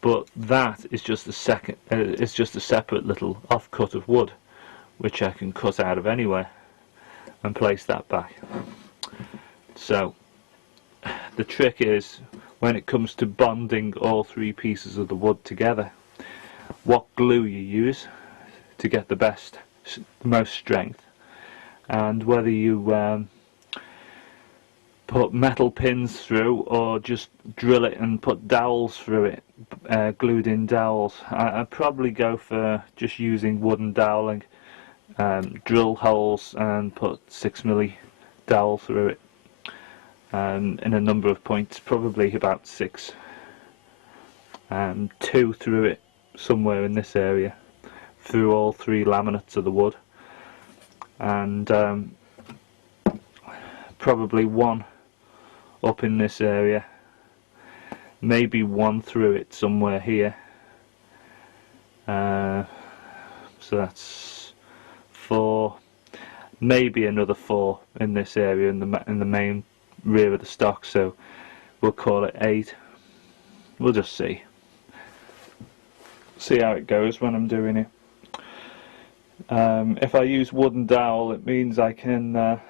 but that is just a second. It's just a separate little offcut of wood, which I can cut out of anywhere and place that back. So the trick is, when it comes to bonding all three pieces of the wood together, what glue you use to get the most strength, and whether you put metal pins through or just drill it and put dowels through it, glued in dowels. I'd probably go for just using wooden doweling, drill holes and put 6mm dowel through it, in a number of points, probably about 6, and 2 through it somewhere in this area, through all 3 laminates of the wood, and probably 1 up in this area, maybe 1 through it somewhere here, so that's 4, maybe another 4 in this area in the main rear of the stock, so we'll call it 8. We'll just see how it goes when I'm doing it. If I use wooden dowel, it means I can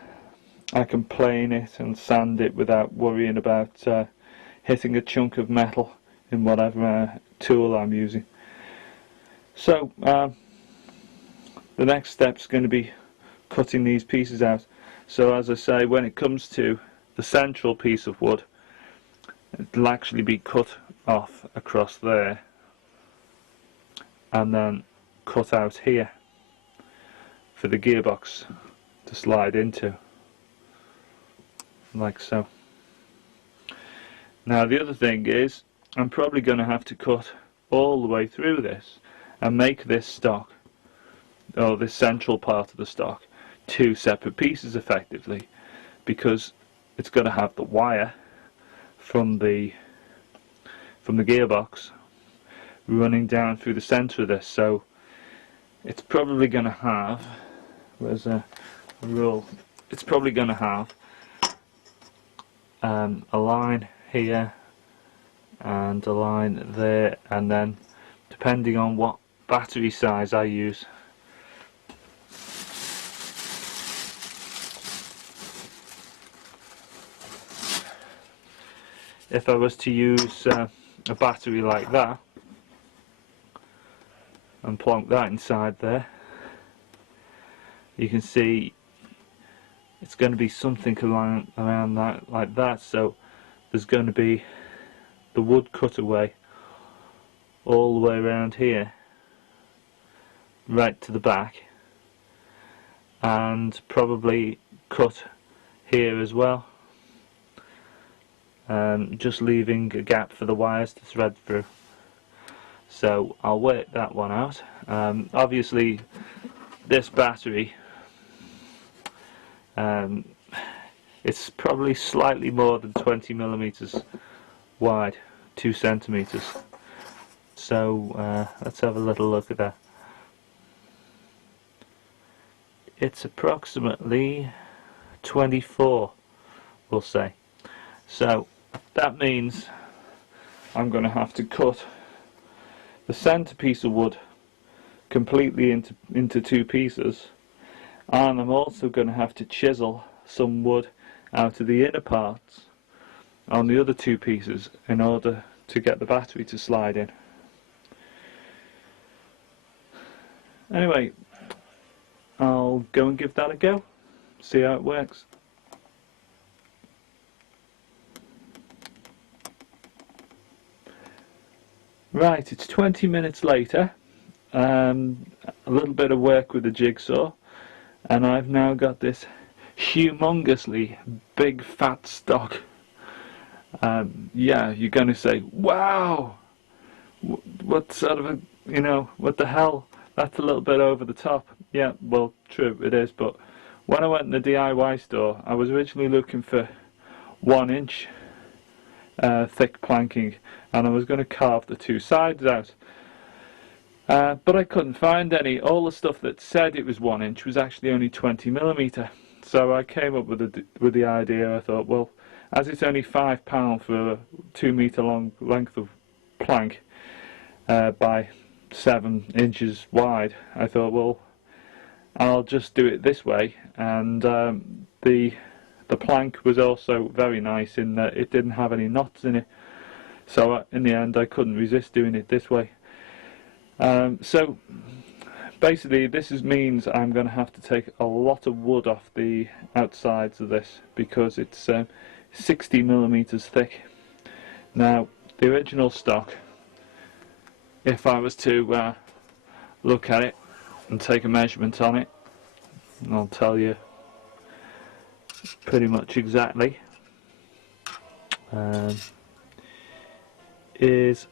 plane it and sand it without worrying about hitting a chunk of metal in whatever tool I'm using. So the next step is going to be cutting these pieces out. So as I say, when it comes to the central piece of wood, it'll actually be cut off across there and then cut out here for the gearbox to slide into, like so. Now the other thing is, I'm probably going to have to cut all the way through this and make this stock, or this central part of the stock, 2 separate pieces effectively, because it's going to have the wire from the gearbox running down through the center of this, so it's probably going to have, where's a rule, it's probably going to have a line here and a line there, and then depending on what battery size I use, if I was to use a battery like that and plonk that inside there, you can see it's going to be something around that, like that. So there's going to be the wood cut away all the way around here, right to the back, and probably cut here as well, just leaving a gap for the wires to thread through. So I'll work that one out. Obviously this battery, it's probably slightly more than 20mm wide, 2 centimeters. So let's have a little look at that. It's approximately 24, we'll say. So that means I'm going to have to cut the center piece of wood completely into 2 pieces, and I'm also going to have to chisel some wood out of the inner parts on the other 2 pieces in order to get the battery to slide in. Anyway, I'll go and give that a go, see how it works. Right, it's 20 minutes later, a little bit of work with the jigsaw, and I've now got this humongously big fat stock. Yeah, you're going to say, wow, what sort of a, you know, what the hell, that's a little bit over the top. Yeah, well, true, it is, but when I went in the DIY store, I was originally looking for 1 inch thick planking, and I was going to carve the 2 sides out, but I couldn't find any. All the stuff that said it was 1 inch was actually only 20mm. So I came up with the idea. I thought, well, as it's only £5 for a 2 metre long length of plank, by 7 inches wide. I thought, well, I'll just do it this way, and the plank was also very nice in that it didn't have any knots in it, so in the end I couldn't resist doing it this way. So basically this means I'm going to have to take a lot of wood off the outsides of this, because it's 60mm thick. Now the original stock, if I was to look at it and take a measurement on it, and I'll tell you pretty much exactly, is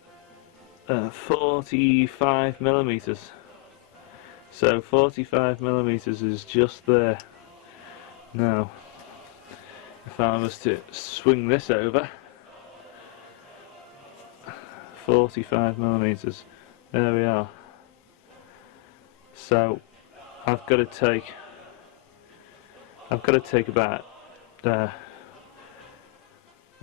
45mm. So 45mm is just there. Now if I was to swing this over, 45mm, there we are. So I've got to take about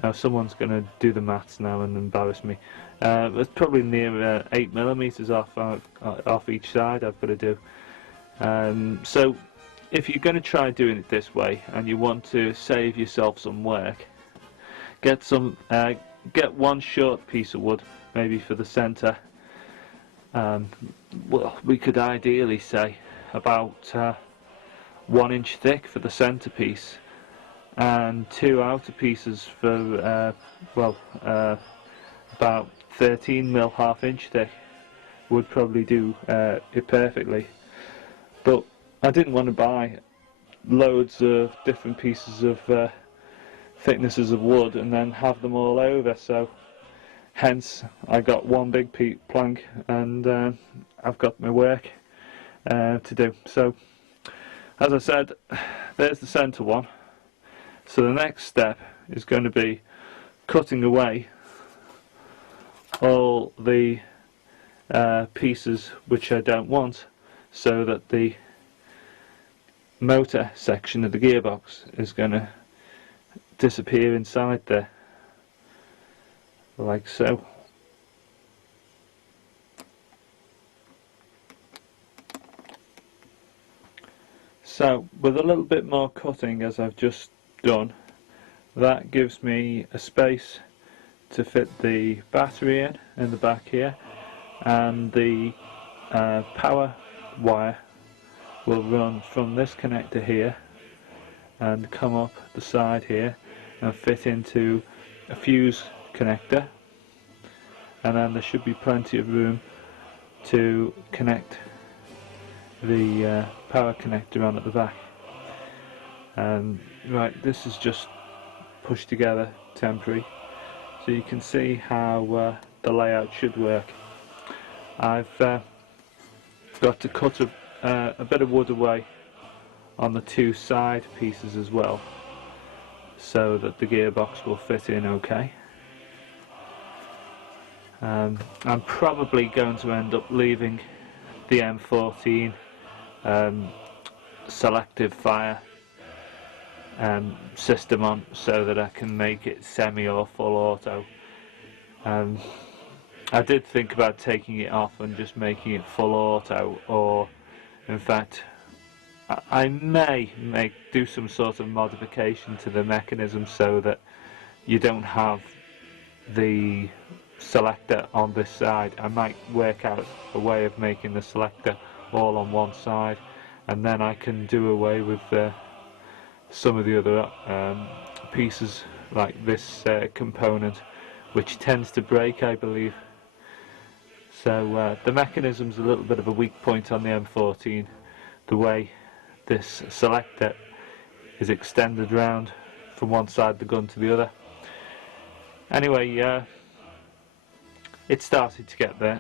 now someone's going to do the maths now and embarrass me. It's probably near 8mm off each side I've got to do. So if you're going to try doing it this way and you want to save yourself some work, get one short piece of wood, maybe for the centre. Well, we could ideally say about 1 inch thick for the centre piece, and 2 outer pieces for about 13mm, ½ inch thick, would probably do it perfectly. But I didn't want to buy loads of different pieces of thicknesses of wood and then have them all over, so hence I got one big plank, and I've got my work to do. So as I said, there's the centre one. So the next step is going to be cutting away all the pieces which I don't want, so that the motor section of the gearbox is going to disappear inside there, like so. So with a little bit more cutting, as I've just done, that gives me a space to fit the battery in the back here, and the power wire will run from this connector here and come up the side here and fit into a fuse connector, and then there should be plenty of room to connect the power connector on at the back. Right, this is just pushed together temporary, so you can see how the layout should work. I've got to cut a bit of wood away on the 2 side pieces as well, so that the gearbox will fit in okay. I'm probably going to end up leaving the M14 selective fire system on, so that I can make it semi or full auto. I did think about taking it off and just making it full auto, or in fact I may do some sort of modification to the mechanism so that you don't have the selector on this side. I might work out a way of making the selector all on one side, and then I can do away with some of the other pieces, like this component, which tends to break, I believe. So the mechanism's a little bit of a weak point on the M14, the way this selector is extended round from one side of the gun to the other. Anyway, it started to get there.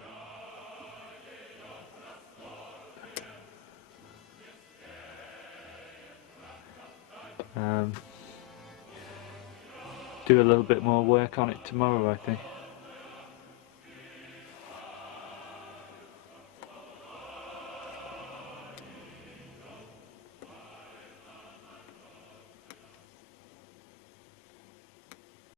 Do a little bit more work on it tomorrow, I think.